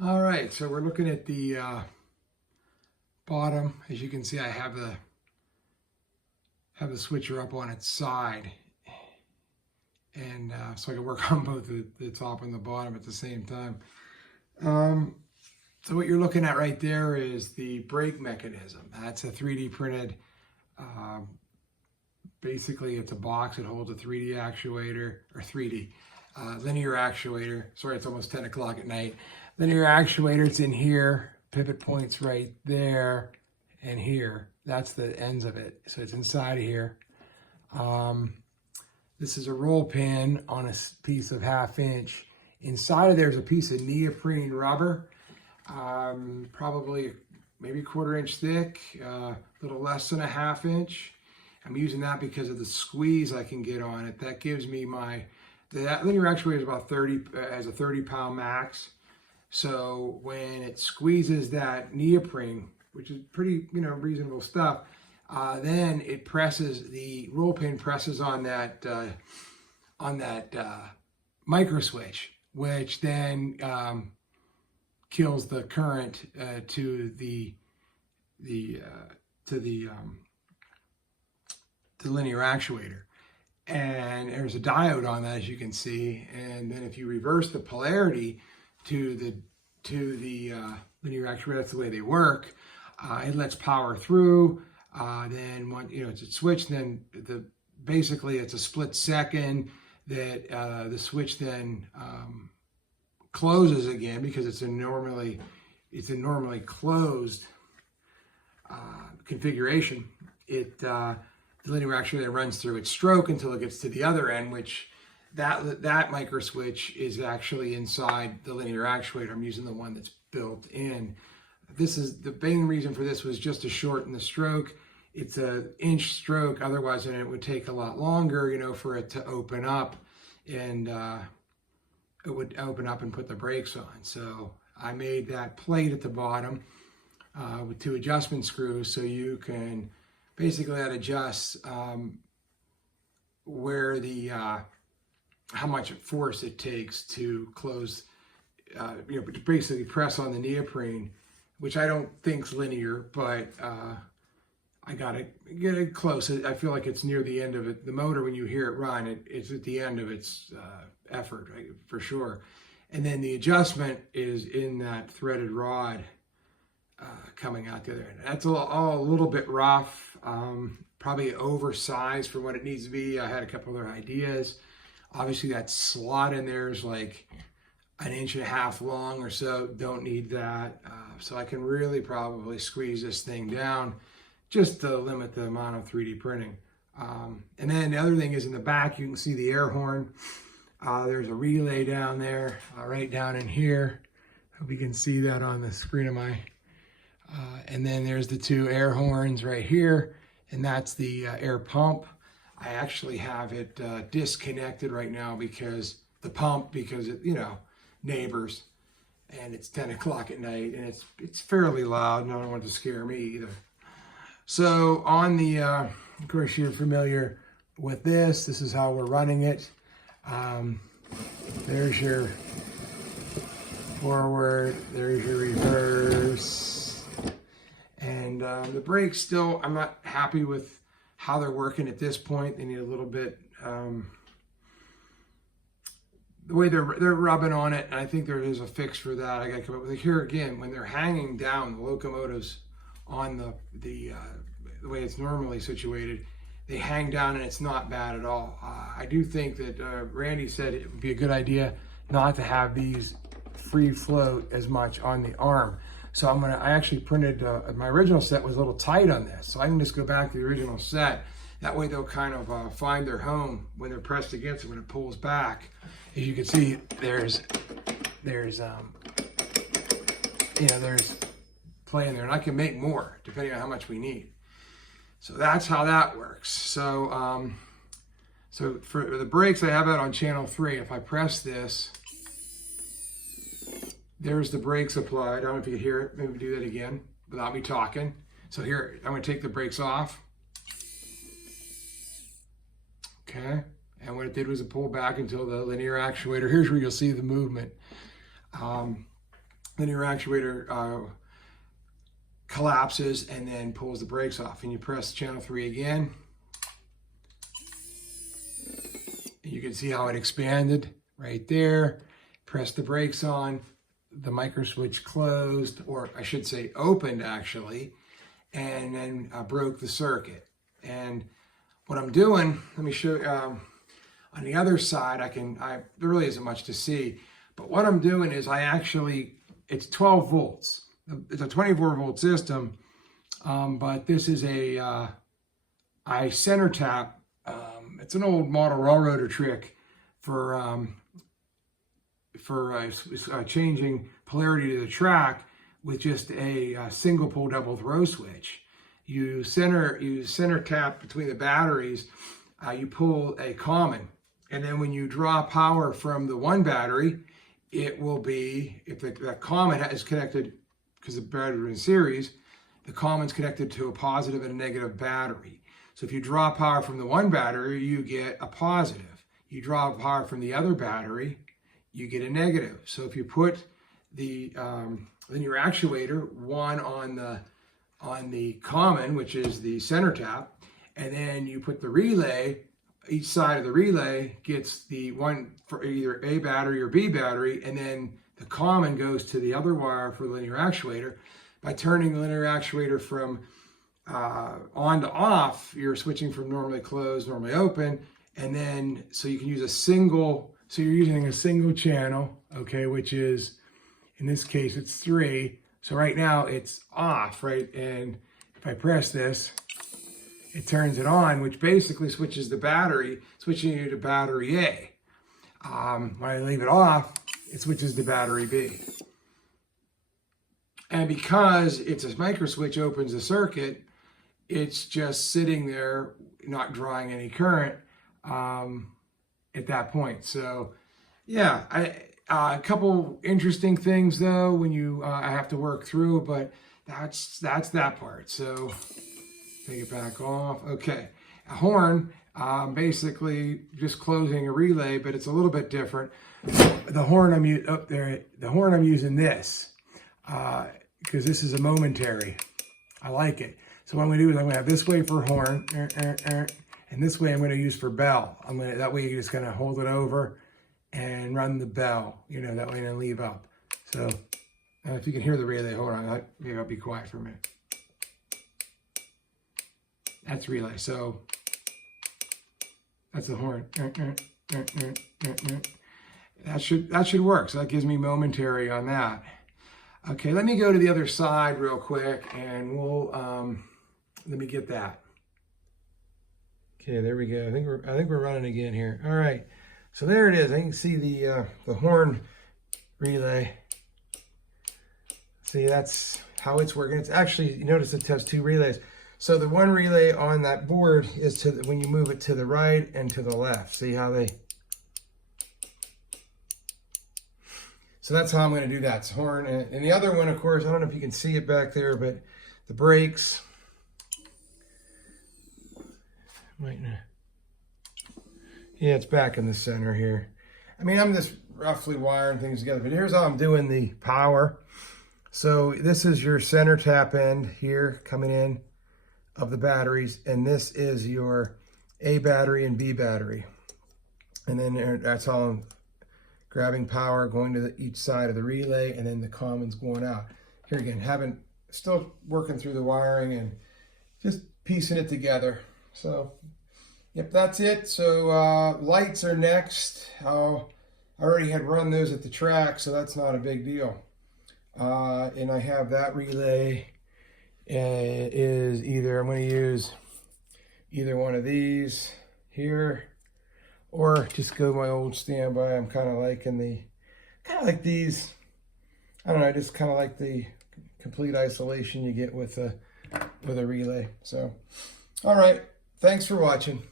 All right, so we're looking at the bottom. As you can see, I have the switcher up on its side, and so I can work on both the top and the bottom at the same time. So what you're looking at right there is the brake mechanism. That's a 3D printed. Um, Basically, it's a box that holds a 3D actuator, or 3D linear actuator. Sorry, it's almost 10 o'clock at night. Linear actuator, it's in here. Pivot points right there and here. That's the ends of it. So it's inside of here. This is a roll pin on a piece of 1/2 inch. Inside of there's a piece of neoprene rubber, probably maybe 1/4 inch thick, a little less than a 1/2 inch. I'm using that because of the squeeze I can get on it. That gives me that linear actuator is about 30, has a 30-pound max. So when it squeezes that neoprene, which is pretty, reasonable stuff, then it presses, the roll pin presses on that micro switch, which then kills the current to the linear actuator. And there's a diode on that, as you can see. And then if you reverse the polarity to the linear actuator, that's the way they work. It lets power through. Then when it's a switch, then basically it's a split second that the switch then closes again, because it's a normally closed configuration. The linear actuator runs through its stroke until it gets to the other end, which that micro switch is actually inside the linear actuator. I'm using the one that's built in. This is the main reason for this was just to shorten the stroke. It's an inch stroke, otherwise then it would take a lot longer, for it to open up, and it would open up and put the brakes on. So I made that plate at the bottom with 2 adjustment screws, so you can basically that adjusts where how much force it takes to close, to basically press on the neoprene, which I don't think's linear, but I gotta get it close. I feel like it's near the end of it. The motor, when you hear it run, it's at the end of its effort, right, for sure. And then the adjustment is in that threaded rod coming out the other end. That's all a little bit rough, probably oversized for what it needs to be. I had a couple other ideas. Obviously that slot in there is like 1.5 inches long or so. Don't need that. So I can really probably squeeze this thing down just to limit the amount of 3D printing. And then the other thing is in the back, you can see the air horn. There's a relay down there, right down in here. Hope you can see that on the screen of my and then there's the 2 air horns right here, and that's the air pump. I actually have it disconnected right now because neighbors, and it's 10 o'clock at night, and it's fairly loud, and I don't want it to scare me either. So on the, of course you're familiar with this. This is how we're running it. There's your forward, there's your reverse. And the brakes still, I'm not happy with how they're working at this point. They need a little bit, the way they're rubbing on it, and I think there is a fix for that. I got to come up with it. Here again, when they're hanging down, the locomotives on the way it's normally situated, they hang down and it's not bad at all. I do think that Randy said it would be a good idea not to have these free float as much on the arm. So I actually printed, my original set was a little tight on this. So I can just go back to the original set. That way they'll kind of find their home when they're pressed against it, when it pulls back. As you can see, there's play in there, and I can make more depending on how much we need. So that's how that works. So, so for the brakes, I have that on channel 3. If I press this, there's the brakes applied. I don't know if you can hear it. Maybe do that again without me talking. So here, I'm going to take the brakes off. Okay. And what it did was it pulled back until the linear actuator. Here's where you'll see the movement. Then linear actuator collapses and then pulls the brakes off. And you press channel 3 again. You can see how it expanded right there. Press the brakes on, the micro switch closed, or I should say opened actually, and then broke the circuit. And what I'm doing, let me show you, on the other side, there really isn't much to see, but what I'm doing is it's 12 volts. It's a 24 volt system, but this is I center tap. It's an old model railroader trick for changing polarity to the track with just a single pole double throw switch. You center tap between the batteries. You pull a common, and then when you draw power from the one battery, it will be, if the common is connected, because the batteries are in series, the common's connected to a positive and a negative battery. So if you draw power from the one battery, you get a positive. You draw power from the other battery, you get a negative. So if you put the linear actuator, one on the common, which is the center tap, and then you put the relay, each side of the relay gets the one for either A battery or B battery, and then the common goes to the other wire for the linear actuator. By turning the linear actuator from on to off, you're switching from normally closed, normally open, and then so you can use so you're using a single channel, okay, which is, in this case, it's 3. So right now it's off, right? And if I press this, it turns it on, which basically switches the battery, switching it to battery A. When I leave it off, it switches to battery B. And because it's a micro switch opens the circuit, it's just sitting there, not drawing any current at that point. So yeah, a couple interesting things though when you I have to work through, but that's that part. So take it back off. Okay, a horn, basically just closing a relay, but it's a little bit different. The horn I'm using this because this is a momentary. I like it. So what I'm going to do is I'm going to have this way for horn, and this way I'm going to use for bell. That way you're just going to hold it over and run the bell, that way, and then leave up. So if you can hear the relay, hold on, maybe I'll be quiet for a minute. That's relay. So that's the horn. That should work. So that gives me momentary on that. Okay, let me go to the other side real quick, and we'll let me get that. Okay, there we go. I think we're running again here. All right, so there it is. I can see the horn relay. See, that's how it's working. It's actually, you notice it has 2 relays. So the one relay on that board is when you move it to the right and to the left. See how they... So that's how I'm going to do that. It's horn. And the other one, of course, I don't know if you can see it back there, but the brakes. Yeah, it's back in the center here. I mean, I'm just roughly wiring things together, but here's how I'm doing the power. So this is your center tap end here coming in of the batteries, and this is your A battery and B battery. And then that's how I'm grabbing power, going to each side of the relay, and then the commons going out. Here again, still working through the wiring and just piecing it together. So, yep, that's it. So lights are next. I already had run those at the track, so that's not a big deal. And I have that relay is I'm going to use either one of these here, or just go my old standby. I'm kind of liking like these. I don't know, I just kind of like the complete isolation you get with a relay. So, all right. Thanks for watching.